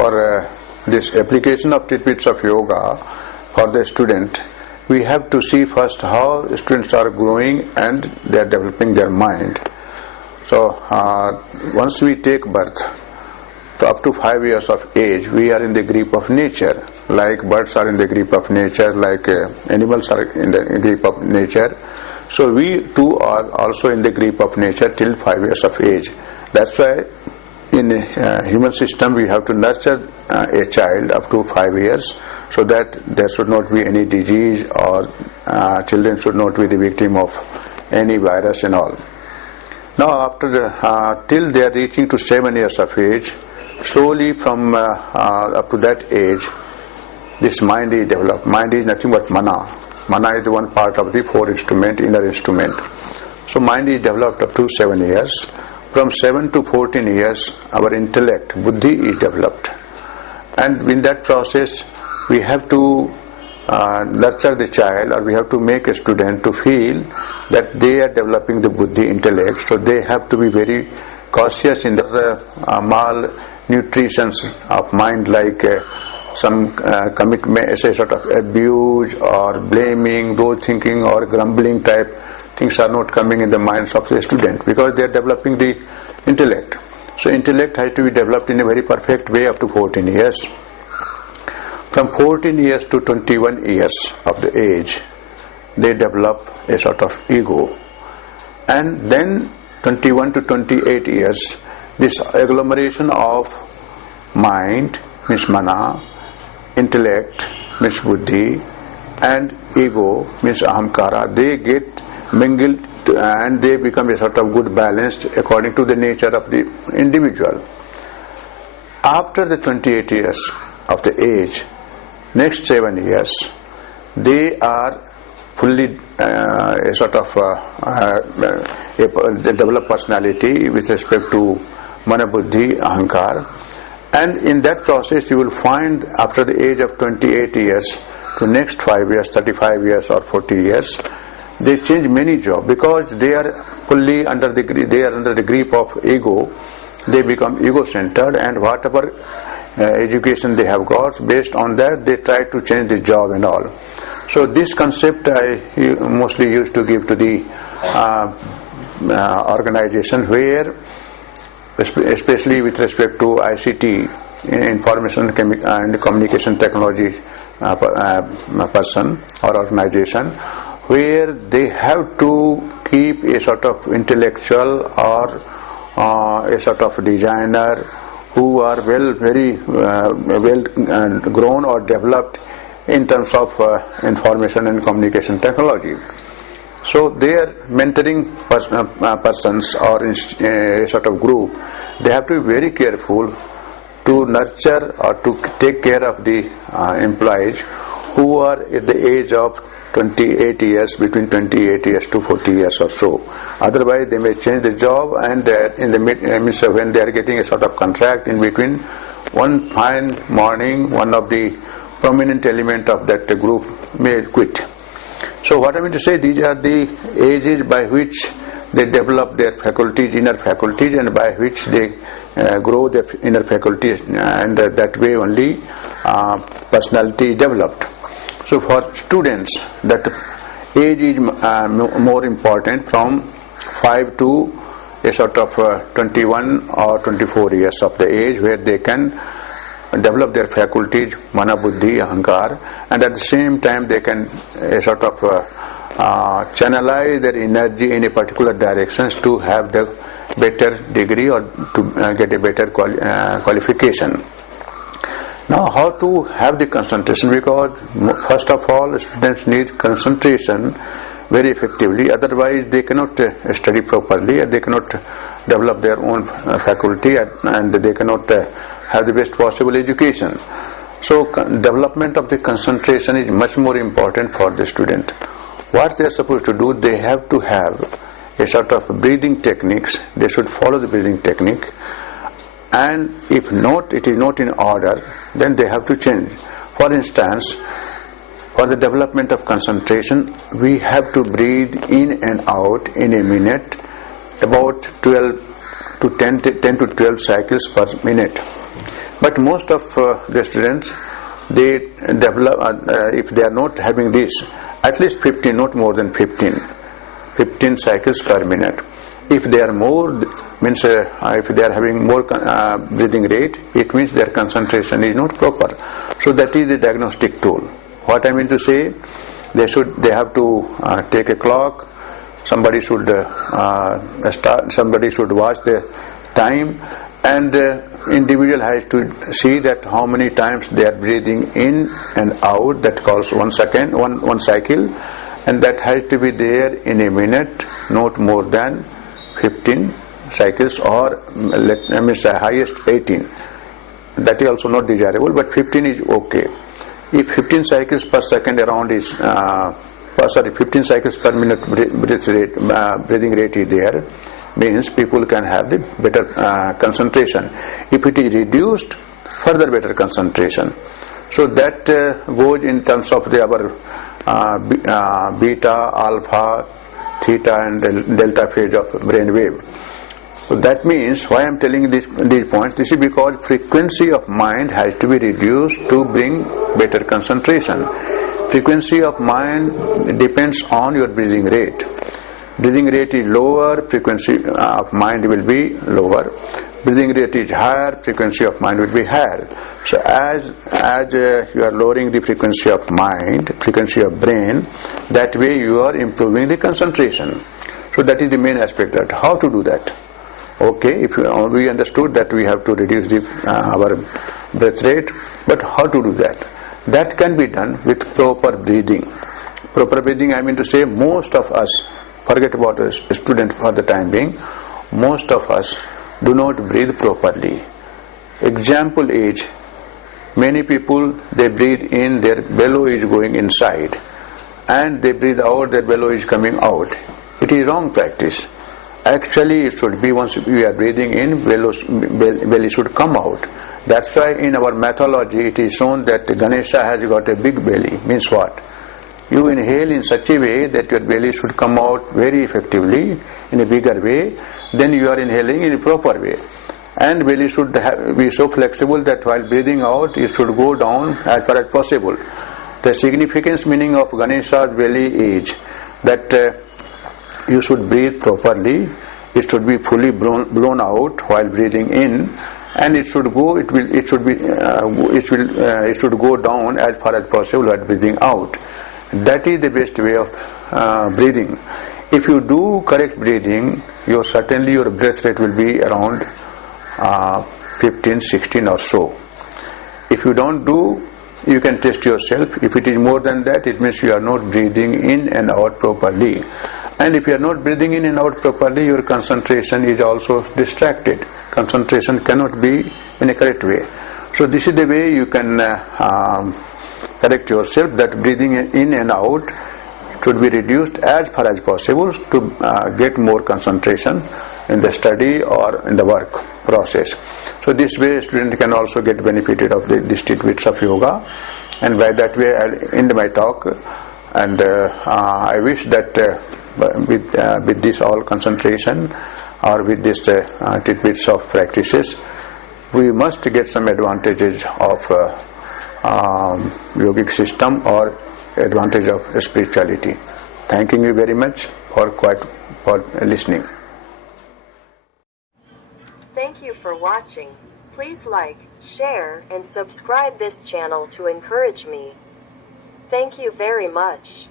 for this application of tidbits of yoga for the student, we have to see first how students are growing and they are developing their mind. So once we take birth, so up to 5 years of age, we are in the grip of nature. Like birds are in the grip of nature, like animals are in the grip of nature. So we too are also in the grip of nature till 5 years of age. That's why in a human system we have to nurture a child up to 5 years, so that there should not be any disease, or children should not be the victim of any virus and all. Now after till they are reaching to 7 years of age, slowly from up to that age, this mind is developed. Mind is nothing but mana. Mana is one part of the four instrument, inner instrument. So mind is developed up to 7 years. From 7 to 14 years, our intellect, buddhi, is developed. And in that process, we have to nurture the child, or we have to make a student to feel that they are developing the buddhi, intellect. So they have to be very cautious in the malnutrition of mind, like some commitment, say sort of abuse or blaming, those thinking or grumbling type things are not coming in the minds of the student, because they are developing the intellect. So intellect has to be developed in a very perfect way up to 14 years. From 14 years to 21 years of the age, they develop a sort of ego. And then 21 to 28 years, this agglomeration of mind means mana, intellect means buddhi, and ego means ahamkara, they get mingled and they become a sort of good balanced according to the nature of the individual. After the 28 years of the age, next 7 years, they are fully a sort of developed personality with respect to mana, buddhi, ahankar. And in that process you will find after the age of 28 years to next 5 years, 35 years or 40 years, they change many jobs, because they are fully under the grip of ego. They become ego-centered, and whatever education they have got, based on that they try to change the job and all. So this concept I mostly used to give to the organization, where especially with respect to ICT, information and communication technology person or organization, where they have to keep a sort of intellectual or a sort of designer who are very well grown or developed in terms of information and communication technology. So they are mentoring persons or in a sort of group. They have to be very careful to nurture or to take care of the employees who are at the age of 28 years, between 28 years to 40 years or so. Otherwise they may change the job, and in the midst of when they are getting a sort of contract, in between, one fine morning one of the prominent element of that group may quit. So what I mean to say, these are the ages by which they develop their faculties, inner faculties, and by which they grow their inner faculties, and that way only personality is developed. So for students, that age is more important, from 5 to a sort of 21 or 24 years of the age, where they can develop their faculties, mana, buddhi, ahankar, and at the same time they can sort of channelize their energy in a particular directions to have the better degree or to get a better qualification. Now how to have the concentration, because first of all students need concentration very effectively, otherwise they cannot study properly, and they cannot develop their own faculty, and they cannot have the best possible education. So development of the concentration is much more important for the student. What they are supposed to do, they have to have a sort of breathing techniques. They should follow the breathing technique, and if not, it is not in order, then they have to change. For instance, for the development of concentration, we have to breathe in and out in a minute about 10 to 12 cycles per minute. But most of the students, they develop, if they are not having this, at least 15, not more than 15 cycles per minute. If they are more, means if they are having more breathing rate, it means their concentration is not proper. So that is the diagnostic tool. What I mean to say, they have to take a clock. Somebody should somebody should watch the time, and individual has to see that how many times they are breathing in and out. That calls 1 second, one cycle, and that has to be there in a minute, not more than 15 cycles, or let me say highest 18. That is also not desirable, but 15 is okay. If 15 cycles per second around is 15 cycles per minute breathing rate is there, means people can have the better concentration. If it is reduced, further better concentration. So that goes in terms of our beta, alpha, theta and delta phase of brain wave. So that means, why I am telling these points, this is because frequency of mind has to be reduced to bring better concentration. Frequency of mind depends on your breathing rate. Breathing rate is lower, frequency of mind will be lower. Breathing rate is higher, frequency of mind will be higher. So as you are lowering the frequency of mind, frequency of brain, that way you are improving the concentration. So that is the main aspect. That how to do that. Okay, if we understood that we have to reduce our breath rate, but how to do that? That can be done with proper breathing. Proper breathing, I mean to say, most of us, forget about a student for the time being, most of us do not breathe properly. Example is, many people, they breathe in, their bellow is going inside, and they breathe out, their bellow is coming out. It is wrong practice. Actually, it should be, once we are breathing in, belly should come out. That's why in our mythology it is shown that Ganesha has got a big belly. Means what? You inhale in such a way that your belly should come out very effectively, in a bigger way, then you are inhaling in a proper way. And belly should be so flexible that while breathing out, it should go down as far as possible. The significance meaning of Ganesha's belly is that you should breathe properly. It should be fully blown out while breathing in, and it should go down as far as possible while breathing out. That is the best way of breathing. If you do correct breathing, certainly your breath rate will be around 15, 16 or so. If you don't do, you can test yourself. If it is more than that, it means you are not breathing in and out properly. And if you are not breathing in and out properly, your concentration is also distracted. Concentration cannot be in a correct way. So this is the way you can correct yourself, that breathing in and out should be reduced as far as possible to get more concentration in the study or in the work process. So this way a student can also get benefited of these tidbits of yoga. And by that way I'll end my talk. And I wish that with this all concentration, or with this tidbits of practices, we must get some advantages of yogic system or advantage of spirituality. Thanking you very much for listening. Thank you for watching. Please like, share, and subscribe this channel to encourage me. Thank you very much.